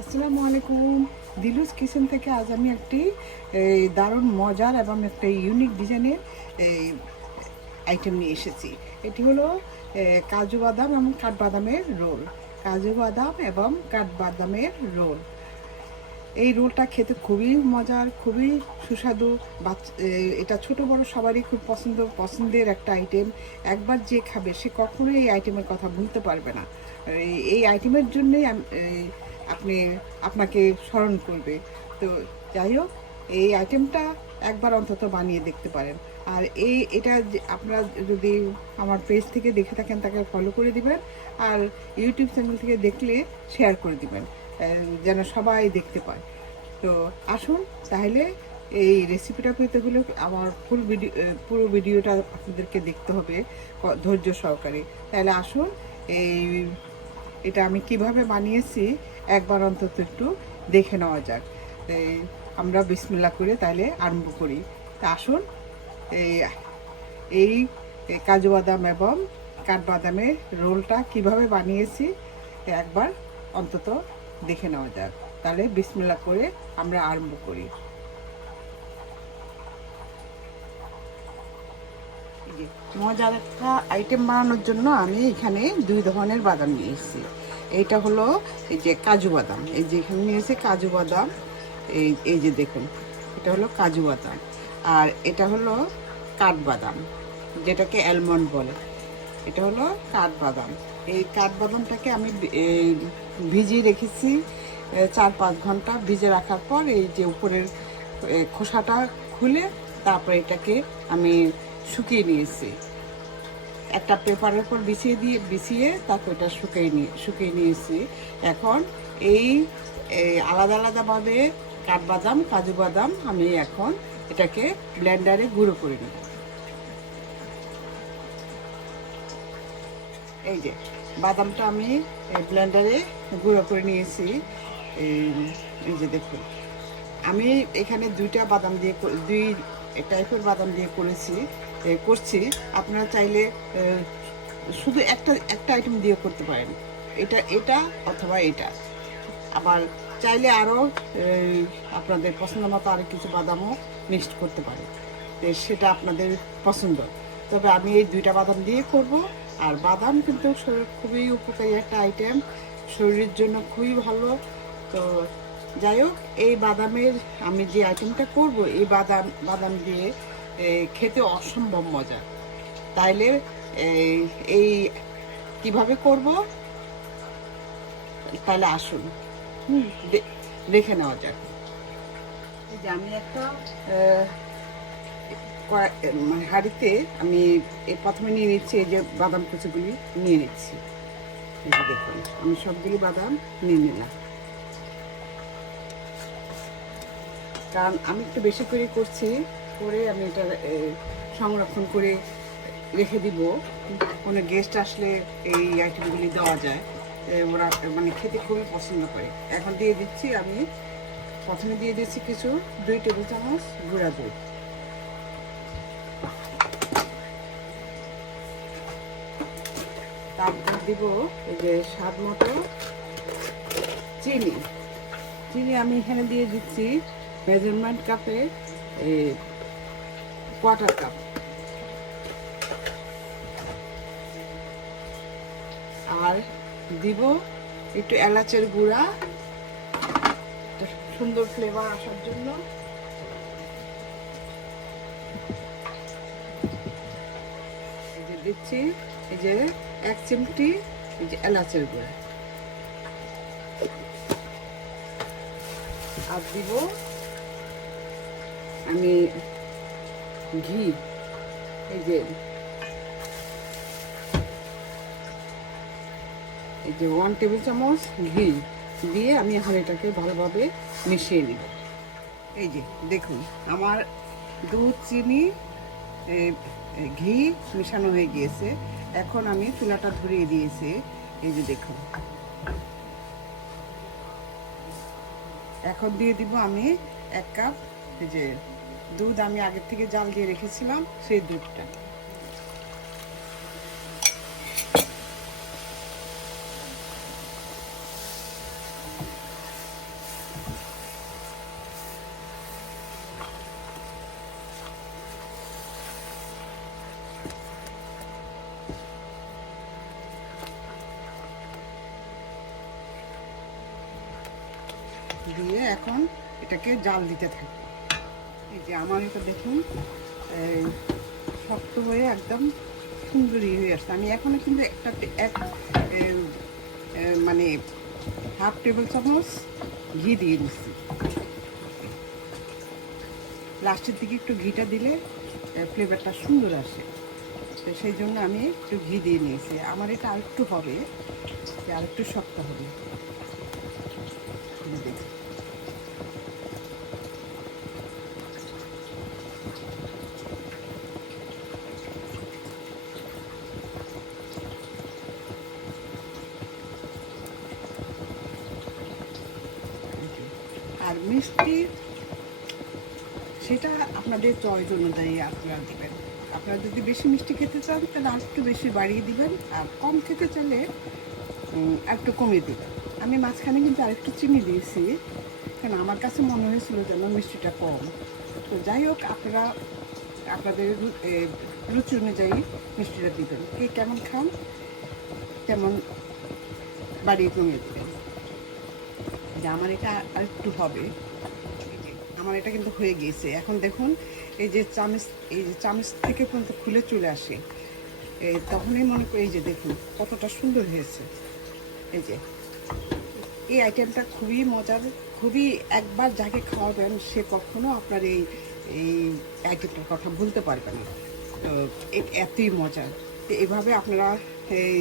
আসসালামু আলাইকুম। দিলুস কিচেন থেকে আজ আমি একটি দারুণ মজার এবং একটা ইউনিক ডিজাইনের আইটেম নিয়ে এসেছি। এটি হলো কাজু বাদাম এবং কাঠবাদামের রোল। কাজু বাদাম এবং কাঠবাদামের রোল। এই রোলটা খেতে খুবই মজার, খুবই সুস্বাদু। এটা ছোট বড় সবারই খুব পছন্দের একটা আইটেম। একবার যে খাবে সে কখনোই এই আইটেমের কথা ভুলতে পারবে না। এই আইটেমের জন্যই আপনি আপনাকে স্মরণ করবে। তো যাই হোক, এই আইটেমটা একবার অন্তত বানিয়ে দেখতে পারেন। আর এটা আপনারা যদি আমার পেজ থেকে দেখে থাকেন তাকে ফলো করে দিবেন, আর ইউটিউব চ্যানেল থেকে দেখলে শেয়ার করে দিবেন, যেন সবাই দেখতে পায়। তো আসুন তাহলে, এই রেসিপিটা পেতে হলে আমার পুরো ভিডিওটা আপনাদেরকে দেখতে হবে ধৈর্য সহকারে। তাহলে আসুন, এটা আমি কিভাবে বানিয়েছি একবার অন্তত একটু দেখে নেওয়া যাক। আমরা বিসমিল্লাহ করে তাহলে আরম্ভ করি। তা আসুন, এই এই কাজু বাদাম এবং কাঠবাদামের রোলটা কিভাবে বানিয়েছি একবার অন্তত দেখে নেওয়া যাক। তাহলে বিসমিল্লাহ করে আমরা আরম্ভ করি। মজার একটা আইটেম বানানোর জন্য আমি এখানে 2 ধরনের বাদাম নিয়েছি। এইটা হলো এই যে কাজু বাদাম, এই যে এখানে নিয়েছি কাজু বাদাম। এই যে দেখুন, এটা হলো কাজু বাদাম। আর এটা হলো কাঠবাদাম, যেটাকে অ্যালমন্ড বলে। এটা হলো কাঠবাদাম। এই কাঠবাদামটাকে আমি ভিজিয়ে রেখেছি 4-5 ঘন্টা। ভিজে রাখার পর এই যে উপরের খোসাটা খুলে তারপরে এটাকে আমি শুকিয়ে নিয়েছি। একটা পেপারের উপর বিছিয়ে তারপর এটা শুকিয়ে নিয়েছি। এখন এই আলাদা আলাদাভাবে কাঠবাদাম, কাজু বাদাম আমি এখন এটাকে ব্লেন্ডারে গুঁড়ো করে নেব। এই যে বাদামটা আমি ব্লেন্ডারে গুঁড়ো করে নিয়েছি। এই যে দেখুন, আমি এখানে 2 টাইপের বাদাম দিয়ে করছি। আপনারা চাইলে শুধু একটা আইটেম দিয়ে করতে পারেন, এটা অথবা এটা। আবার চাইলে আরও আপনাদের পছন্দ মতো আরও কিছু বাদামও মিক্সড করতে পারেন, সেটা আপনাদের পছন্দ। তবে আমি এই 2টা বাদাম দিয়ে করব। আর বাদাম কিন্তু খুবই উপকারী একটা আইটেম, শরীরের জন্য খুবই ভালো। তো যাই হোক, এই বাদামের আমি যে আইটেমটা করব, এই বাদাম দিয়ে খেতে অসম্ভব মজা। তাইলে এই কিভাবে করব তাহলে আসুন দেখে নেওয়া যাক। এই যে আমি একটা মানে হাঁড়িতে আমি প্রথমে নিয়ে নিচ্ছি, এই যে বাদাম কুচিগুলি নিয়ে নিচ্ছি। এই যে দেখুন, আমি সবগুলি বাদাম নিয়ে নিলাম, কারণ আমি একটু বেশি করে করছি। করে আমি এটা সংরক্ষণ করে রেখে দিব। কোনো গেস্ট আসলে এই আইটেমগুলি দেওয়া যায়, ওরা মানে খেতে খুবই পছন্দ করে। এখন দিয়ে দিচ্ছি, আমি প্রথমে দিয়ে দিচ্ছি কিছু 2 টেবিল চামচ গুঁড়া দুধ। তারপর দিব এই যে স্বাদ মতো চিনি আমি এখানে দিয়ে দিচ্ছি মেজারমেন্ট কাপে 1/4 কাপ। আর দিব একটু এলাচের গুঁড়া, সুন্দর ফ্লেভার আসার জন্য। এই যে দিচ্ছি এই যে 1 চিমটি এই যে এলাচের গুঁড়া। আর দিব আমি ঘি, এই যে 1 টেবিল চামচ ঘি দিয়ে আমি এখন এটাকে ভালোভাবে মিশিয়ে নিব। এই যে দেখুন, আমার দুধ, চিনি, ঘি মেশানো হয়ে গিয়েছে। এখন আমি চুলাটা ধরিয়ে দিয়েছি। এই যে দেখুন, এখন দিয়ে দিব আমি 1 কাপ এই যে দুধ, আমি আগের থেকে জাল দিয়ে রেখেছিলাম সেই দুধটা। দিয়ে এখন এটাকে জাল দিতে থাকবো। এই যে আমার এটা দেখুন শক্ত হয়ে একদম সুন্দরই হয়ে আসছে। আমি এখনো কিন্তু মানে হাফ টেবিল চামচ ঘি দিয়ে নিচ্ছি। লাস্টের দিকে একটু ঘিটা দিলে ফ্লেভারটা সুন্দর আসে, তো সেই জন্য আমি একটু ঘি দিয়ে নিয়েছি। আমার এটা আরেকটু হবে, আরেকটু শক্ত হবে। আর মিষ্টি সেটা আপনাদের চয়েস অনুযায়ী আপনারা দেবেন। আপনারা যদি বেশি মিষ্টি খেতে চান তাহলে আর একটু বেশি বাড়িয়ে দিবেন, আর কম খেতে চাইলে একটু কমিয়ে দিবেন। আমি মাঝখানে কিন্তু আরেকটু চিনি দিয়েছি, কারণ আমার কাছে মনে হয়েছিল যেন মিষ্টিটা কম। তো যাই হোক, আপনারা আপনাদের রুচি অনুযায়ী মিষ্টিটা দিবেন। কে কেমন খান তেমন বাড়িয়ে কমিয়ে দেবেন। যে আমার এটা আরেকটু হবে। আমার এটা কিন্তু হয়ে গিয়েছে। এখন দেখুন এই যে চামচ থেকে কিন্তু খুলে চলে আসে, তখনই মনে করি এই যে দেখুন কতটা সুন্দর হয়েছে। এই যে এই আইটেমটা খুবই মজার, খুবই, একবার যাকে খাওয়াবেন সে কখনো আপনার এই আইটেমটার কথা ভুলতে পারবে না। তো এতই মজার। তো এভাবে আপনারা এই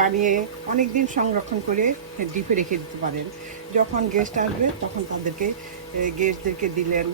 বানিয়ে অনেক দিন সংরক্ষণ করে ডিপে রেখে দিতে পারেন। যখন গেস্ট আসবে তখন তাদেরকে গেস্টদেরকে দিলেন,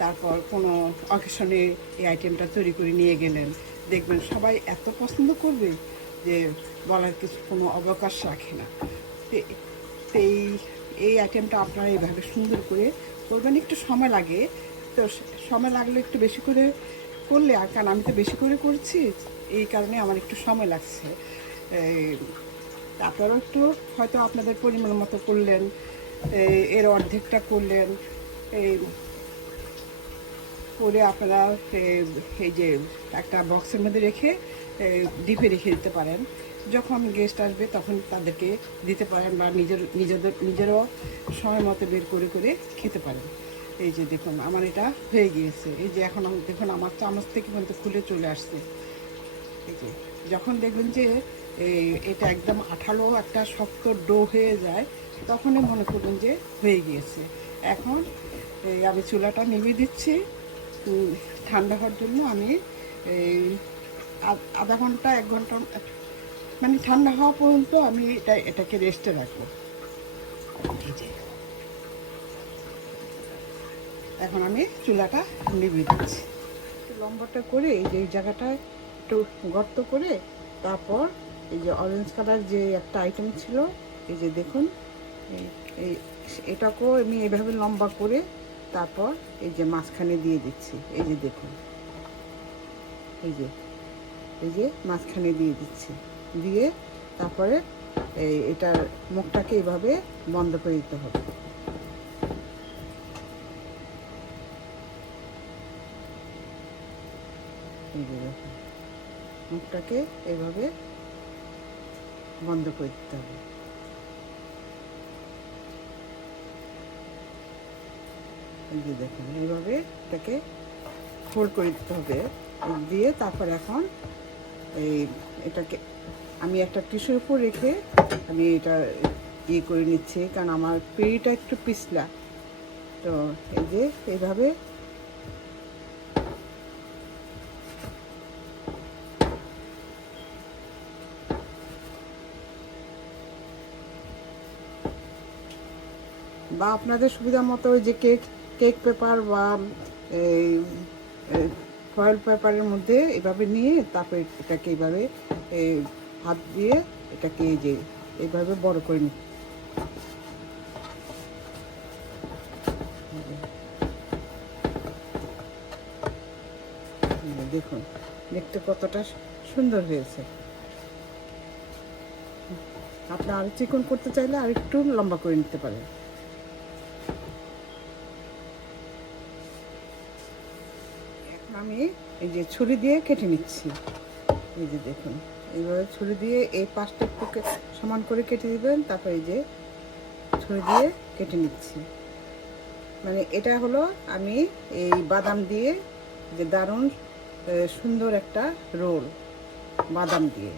তারপর কোনো অকেশনে এই আইটেমটা তৈরি করে নিয়ে গেলেন, দেখবেন সবাই এত পছন্দ করবে যে বলার কিছু কোনো অবকাশ রাখে না। তো এই আইটেমটা আপনারা এইভাবে সুন্দর করে করবেন। একটু সময় লাগে, তো সময় লাগলে একটু বেশি করে করলে, আর কারণ আমি তো বেশি করে করছি এই কারণে আমার একটু সময় লাগছে। তারপরেও একটু হয়তো আপনাদের পরিমাণ মতো করলেন, এর অর্ধেকটা করলেন, এই করে আপনারা এই যে একটা বক্সের মধ্যে রেখে ডিপে রেখে দিতে পারেন। যখন গেস্ট আসবে তখন তাদেরকে দিতে পারেন, বা নিজেরও সময় মতো বের করে করে খেতে পারেন। এই যে দেখুন আমার এটা হয়ে গিয়েছে। এই যে এখন দেখুন আমার চামচ থেকে কিন্তু খুলে চলে আসছে। এই যে যখন দেখবেন যে এটা একদম আঠালো একটা শক্ত ডো হয়ে যায়, তখনই মনে করবেন যে হয়ে গিয়েছে। এখন আমি চুলাটা নিভিয়ে দিচ্ছি ঠান্ডা হওয়ার জন্য। আমি এই আধা ঘন্টা 1 ঘন্টা মানে ঠান্ডা হওয়া পর্যন্ত আমি এটাকে রেস্টে রাখবো। এই যে এখন আমি চুলাটা নিভিয়ে দিচ্ছি। একটু লম্বাটা করে এই যে এই জায়গাটায় একটু গর্ত করে, তারপর এই যে অরেঞ্জ কালার যে একটা আইটেম ছিল, এই যে দেখুন এই এটাকেও আমি এইভাবে লম্বা করে তারপর এই যে মাঝখানে দিয়ে দিচ্ছি। এই যে দেখুন এই যে মাঝখানে দিয়ে দিচ্ছি, দিয়ে তারপরে এটার মুখটাকে এইভাবে বন্ধ করে দিতে হবে। এই যে দেখুন মুখটাকে এইভাবে বন্ধ করে দিতে হবে। এই যে দেখুন এইভাবে এটাকে ফোল্ড করে দিতে হবে, দিয়ে তারপর এখন এটাকে আমি একটা টিস্যুর উপর রেখে আমি এটা ইয়ে করে নিচ্ছি, কারণ আমার পেঁড়িটা একটু পিছলা। তো এই যে এইভাবে বা আপনাদের সুবিধা মতো ওই যে কেক পেপার বা ফয়েল পেপারের মধ্যে এভাবে নিয়ে তারপর এটাকে এইভাবে হাত দিয়ে এটাকে এই যে এইভাবে বড় করে নিই। দেখুন দেখতে কতটা সুন্দর হয়েছে। আপনি আর চিকন করতে চাইলে আর একটু লম্বা করে নিতে পারেন। এখন আমি এই যে ছুরি দিয়ে কেটে নিচ্ছি। এই যে দেখুন এইভাবে ছুরি দিয়ে এই পাশটা একটু সমান করে কেটে দিবেন, তারপর এই যে ছুরি দিয়ে কেটে নিচ্ছি। মানে এটা হলো আমি এই বাদাম দিয়ে যে দারুণ সুন্দর একটা রোল, বাদাম দিয়ে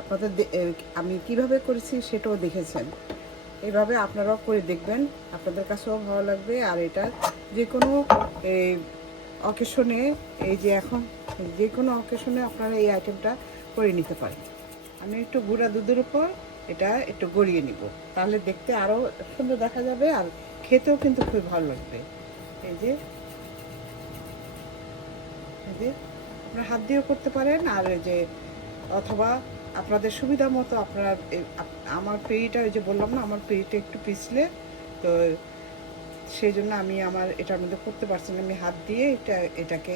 আপনাদের আমি কিভাবে করেছি সেটাও দেখেছেন। এইভাবে আপনারাও করে দেখবেন, আপনাদের কাছেও ভালো লাগবে। আর এটা যে কোনো অকেশনে, এই যে এখন যে কোনো অকেশনে আপনারা এই আইটেমটা করে নিতে পারেন। আমি একটু গুঁড়া দুধের উপর এটা একটু গড়িয়ে নিব, তাহলে দেখতে আরও সুন্দর দেখা যাবে আর খেতেও কিন্তু খুব ভালো লাগবে। এই যে আপনারা হাত দিয়েও করতে পারেন, আর এই যে অথবা আপনাদের সুবিধা মতো আপনারা আমার পেঁড়িটা, ওই যে বললাম না আমার পেঁড়িটা একটু পিছলে, তো সেই জন্য আমি আমার এটার মধ্যে করতে পারছি না, আমি হাত দিয়ে এটাকে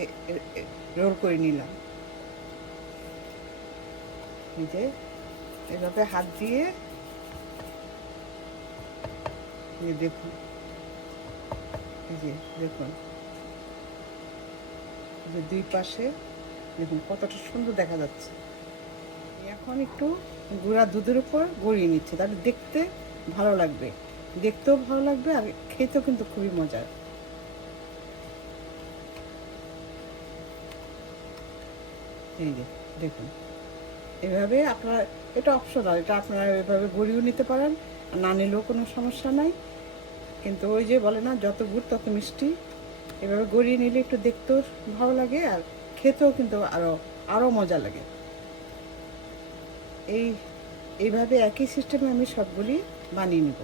রোল করে নিলাম। এই যে এভাবে হাত দিয়ে দেখুন, এই যে দেখুন, যে দুই পাশে দেখুন কতটা সুন্দর দেখা যাচ্ছে। এখন একটু গুঁড়া দুধের উপর গড়িয়ে নিচ্ছে, তাহলে দেখতে ভালো লাগবে, দেখতেও ভালো লাগবে আর খেতেও কিন্তু খুবই মজার। এই যে দেখুন, এভাবে আপনারা, এটা অপশনাল, এটা আপনারা এভাবে গড়িয়েও নিতে পারেন, না নিলেও কোনো সমস্যা নাই। কিন্তু ওই যে বলে না, যত গুড় তত মিষ্টি, এভাবে গড়িয়ে নিলে একটু দেখতেও ভালো লাগে আর খেতেও কিন্তু আরও মজা লাগে। এইভাবে একই সিস্টেমে আমি সবগুলি বানিয়ে নেব।